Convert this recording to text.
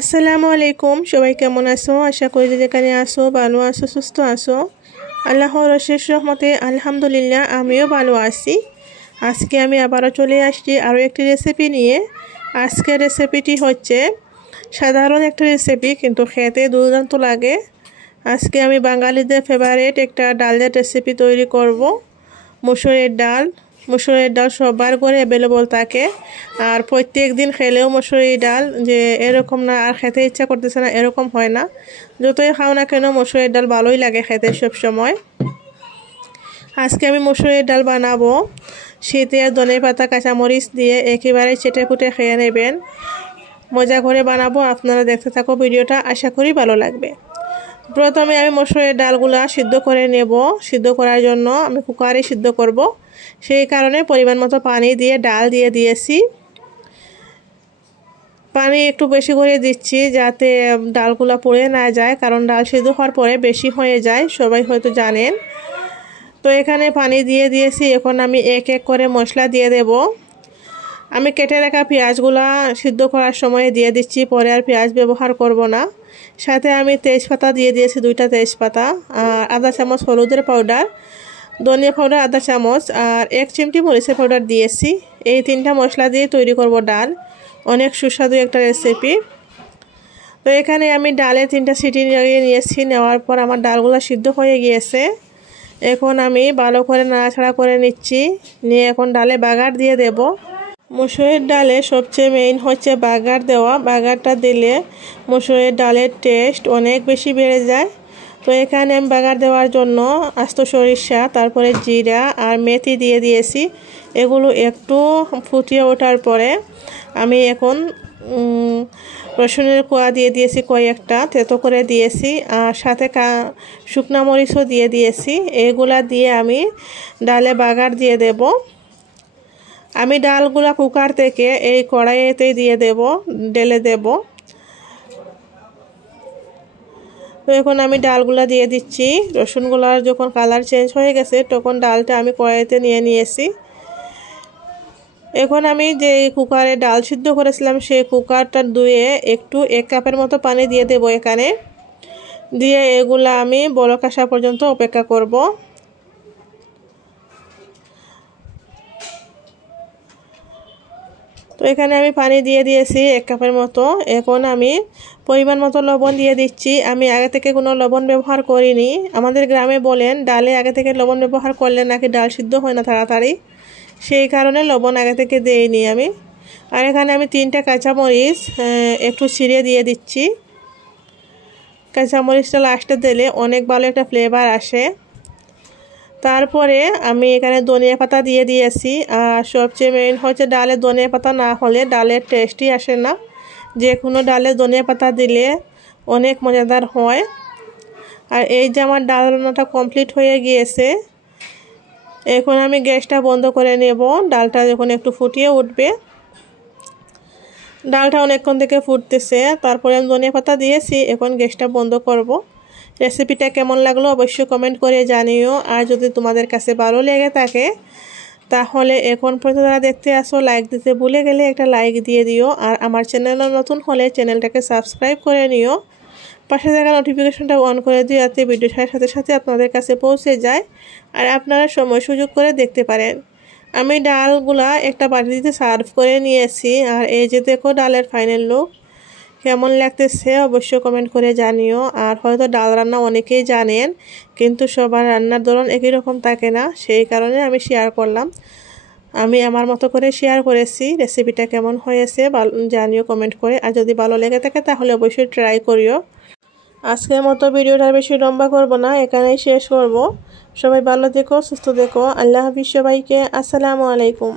আসসালামু আলাইকুম, সবাই কেমন আছো? আশা করি যে যেখানে আসো ভালো আছো, সুস্থ আছো। আল্লাহর অশেষ রহমতে আলহামদুলিল্লাহ আমিও ভালো আছি। আজকে আমি আবারও চলে আসছি আরও একটি রেসিপি নিয়ে। আজকের রেসিপিটি হচ্ছে সাধারণ একটা রেসিপি, কিন্তু খেতে দুর্দান্ত লাগে। আজকে আমি বাঙালিদের ফেভারিট একটা ডালের রেসিপি তৈরি করব। মসুরের ডাল সবার ঘরে অ্যাভেলেবল থাকে, আর প্রত্যেক দিন খেলেও মসুরের ডাল যে এরকম না আর খেতে ইচ্ছা করতেছে না এরকম হয় না। যতই খাও না কেন মসুরের ডাল ভালোই লাগে খেতে সব সময়। আজকে আমি মসুরের ডাল বানাবো শীতের ধনেপাতা কাঁচামরিচ দিয়ে, একেবারে চেটেপুটে খেয়ে নেবেন। মজা করে বানাবো, আপনারা দেখতে থাকো ভিডিওটা, আশা করি ভালো লাগবে। প্রথমে আমি মসুরের ডালগুলা সিদ্ধ করে নেব। সিদ্ধ করার জন্য আমি কুকারে সিদ্ধ করব, সেই কারণে পরিমাণ মতো পানি দিয়ে ডাল দিয়ে দিয়েছি। পানি একটু বেশি করে দিচ্ছি যাতে ডালগুলা পুড়ে না যায়, কারণ ডাল সিদ্ধ হওয়ার পরে বেশি হয়ে যায়, সবাই হয়তো জানেন। তো এখানে পানি দিয়ে দিয়েছি। এখন আমি এক এক করে মশলা দিয়ে দেব। আমি কেটে রাখা পেঁয়াজগুলা সিদ্ধ করার সময় দিয়ে দিচ্ছি, পরে আর পেঁয়াজ ব্যবহার করব না। সাথে আমি তেজপাতা দিয়ে দিয়েছি, 2টা তেজপাতা, আর আধা চামচ হলুদের পাউডার, ধনিয়া পাউডার আধা চামচ, আর 1 চিমটি মরিচের পাউডার দিয়েছি। এই 3টা মশলা দিয়ে তৈরি করব ডাল। অনেক সুস্বাদু একটা রেসিপি। তো এখানে আমি ডালে 3টা সিটি লাগিয়ে নিয়েছি। নেওয়ার পর আমার ডালগুলো সিদ্ধ হয়ে গিয়েছে। এখন আমি ভালো করে নাড়াচাড়া করে নিচ্ছি। নিয়ে এখন ডালে বাগার দিয়ে দেব। মসুরের ডালে সবচেয়ে মেইন হচ্ছে বাগার দেওয়া। বাগারটা দিলে মসুরের ডালের টেস্ট অনেক বেশি বেড়ে যায়। তো এখানে আমি বাগার দেওয়ার জন্য আস্ত সরিষা, তারপরে জিরা আর মেথি দিয়ে দিয়েছি। এগুলো একটু ফুটিয়ে ওঠার পরে আমি এখন রসুনের কোয়া দিয়ে দিয়েছি, কয়েকটা থেতো করে দিয়েছি, আর সাথে শুকনা মরিচও দিয়ে দিয়েছি। এগুলা দিয়ে আমি ডালে বাগার দিয়ে দেব। আমি ডালগুলা কুকার থেকে এই কড়াইতে দিয়ে ঢেলে দেব। তো এখন আমি ডালগুলা দিয়ে দিচ্ছি। রসুনগুলার যখন কালার চেঞ্জ হয়ে গেছে তখন ডালটা আমি কড়াইতে নিয়ে নিয়েছি। এখন আমি যে কুকারে ডাল সিদ্ধ করেছিলাম সেই কুকারটা ধুয়ে একটু 1 কাপের মতো পানি দিয়ে দেব এখানে। দিয়ে এগুলা আমি বলক আসা পর্যন্ত অপেক্ষা করব। তো এখানে আমি পানি দিয়ে দিয়েছি 1 কাপের মতো। এখন আমি পরিমাণ মতো লবণ দিয়ে দিচ্ছি। আমি আগে থেকে কোনো লবণ ব্যবহার করিনি। আমাদের গ্রামে বলেন ডালে আগে থেকে লবণ ব্যবহার করলে নাকি ডাল সিদ্ধ হয় না তাড়াতাড়ি, সেই কারণে লবণ আগে থেকে দেইনি আমি। আর এখানে আমি 3টা কাঁচামরিচ একটু ছিঁড়ে দিয়ে দিচ্ছি। কাঁচামরিচটা লাস্টে দিলে অনেক ভালো একটা ফ্লেভার আসে। তারপরে আমি এখানে ধনিয়া পাতা দিয়ে দিয়েছি। আর সবচেয়ে মেইন হচ্ছে ডালে ধনিয়া পাতা না হলে ডালের টেস্টই আসে না। যে কোনো ডালে ধনিয়া পাতা দিলে অনেক মজাদার হয়। আর এই যে আমার ডাল রান্নাটা কমপ্লিট হয়ে গিয়েছে। এখন আমি গ্যাসটা বন্ধ করে নেব। ডালটা যখন একটু ফুটিয়ে উঠবে, ডালটা অনেকক্ষণ থেকে ফুটতেছে, তারপরে আমি ধনিয়া পাতা দিয়েছি। এখন গ্যাসটা বন্ধ করব। রেসিপিটা কেমন লাগলো অবশ্যই কমেন্ট করে জানিও। আর যদি তোমাদের কাছে ভালো লেগে থাকে তাহলে এখন পর্যন্ত যারা দেখতে আসো লাইক দিতে ভুলে গেলে একটা লাইক দিয়ে দিও। আর আমার চ্যানেলে নতুন হলে চ্যানেলটাকে সাবস্ক্রাইব করে নিও। পাশে থাকা নোটিফিকেশনটা অন করে দিও, যাতে ভিডিওটার সাথে সাথে আপনাদের কাছে পৌঁছে যায় আর আপনারা সময় সুযোগ করে দেখতে পারেন। আমি ডালগুলা একটা বাটিতে সার্ভ করে নিয়েছি। আর এই যে দেখো ডালের ফাইনাল লুক কেমন লাগতেছে অবশ্যই কমেন্ট করে জানিও। আর হয়তো ডাল রান্না অনেকেই জানেন, কিন্তু সবার রান্নার ধরন একই রকম থাকে না, সেই কারণে আমি শেয়ার করলাম। আমি আমার মতো করে শেয়ার করেছি। রেসিপিটা কেমন হয়েছে জানিও কমেন্ট করে। আর যদি ভালো লেগে থাকে তাহলে অবশ্যই ট্রাই করিও। আজকের মতো ভিডিওটা বেশি লম্বা করব না, এখানেই শেষ করব। সবাই ভালো থেকো, সুস্থ থেকো। আল্লাহ হাফিজ সবাইকে। আসসালামু আলাইকুম।